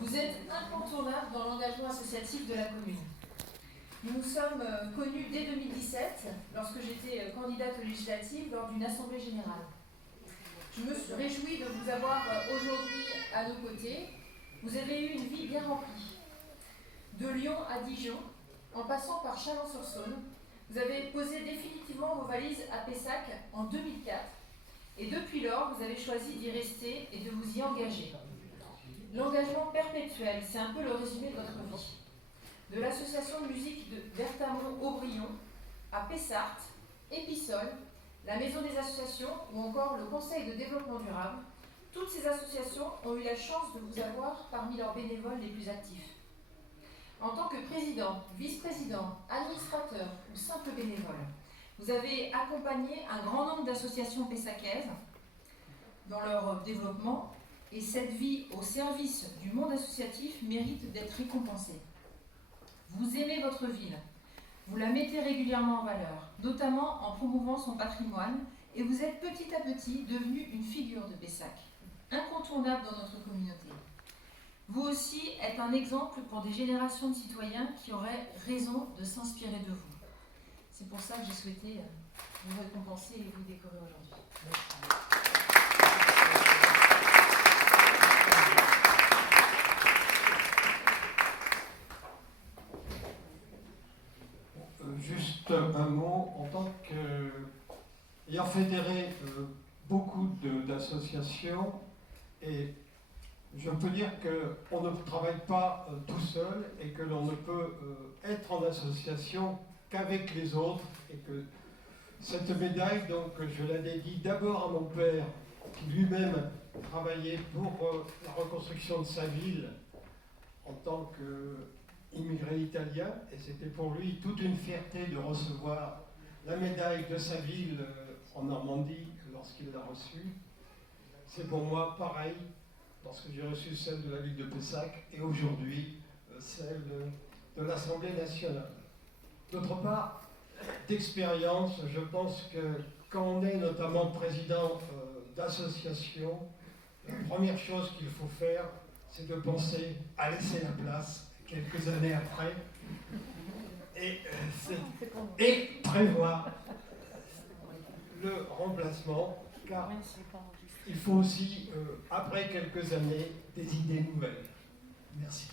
Vous êtes incontournable dans l'engagement associatif de la commune. Nous nous sommes connus dès 2017, lorsque j'étais candidate aux législatives lors d'une assemblée générale. Je me réjouis de vous avoir aujourd'hui à nos côtés. Vous avez eu une vie bien remplie. De Lyon à Dijon, en passant par Chalon-sur-Saône, vous avez posé définitivement vos valises à Pessac en 2004 et depuis lors, vous avez choisi d'y rester et de vous y engager. L'engagement perpétuel, c'est un peu le résumé de votre vie. De l'association de musique de Bertamont-Aubryon à Pessart, Épissol, la Maison des associations ou encore le Conseil de développement durable, toutes ces associations ont eu la chance de vous avoir parmi leurs bénévoles les plus actifs. En tant que président, vice-président, administrateur ou simple bénévole, vous avez accompagné un grand nombre d'associations pessacaises dans leur développement et cette vie au service du monde associatif mérite d'être récompensée. Vous aimez votre ville, vous la mettez régulièrement en valeur, notamment en promouvant son patrimoine et vous êtes petit à petit devenu une figure de Pessac, incontournable dans notre communauté. Vous aussi êtes un exemple pour des générations de citoyens qui auraient raison de s'inspirer de vous. C'est pour ça que j'ai souhaité vous récompenser et vous décorer aujourd'hui. Juste un mot, en tant qu'ayant fédéré beaucoup d'associations, et je peux dire qu'on ne travaille pas tout seul et que l'on ne peut être en association qu'avec les autres, et que cette médaille, donc, je la dédie d'abord à mon père, qui lui-même travaillait pour la reconstruction de sa ville en tant qu'immigré italien, et c'était pour lui toute une fierté de recevoir la médaille de sa ville en Normandie lorsqu'il l'a reçue. C'est pour moi pareil, lorsque j'ai reçu celle de la ville de Pessac, et aujourd'hui celle de l'Assemblée nationale. D'autre part, d'expérience, je pense que quand on est notamment président d'association, la première chose qu'il faut faire, c'est de penser à laisser la place quelques années après et prévoir le remplacement, car il faut aussi, après quelques années, des idées nouvelles. Merci.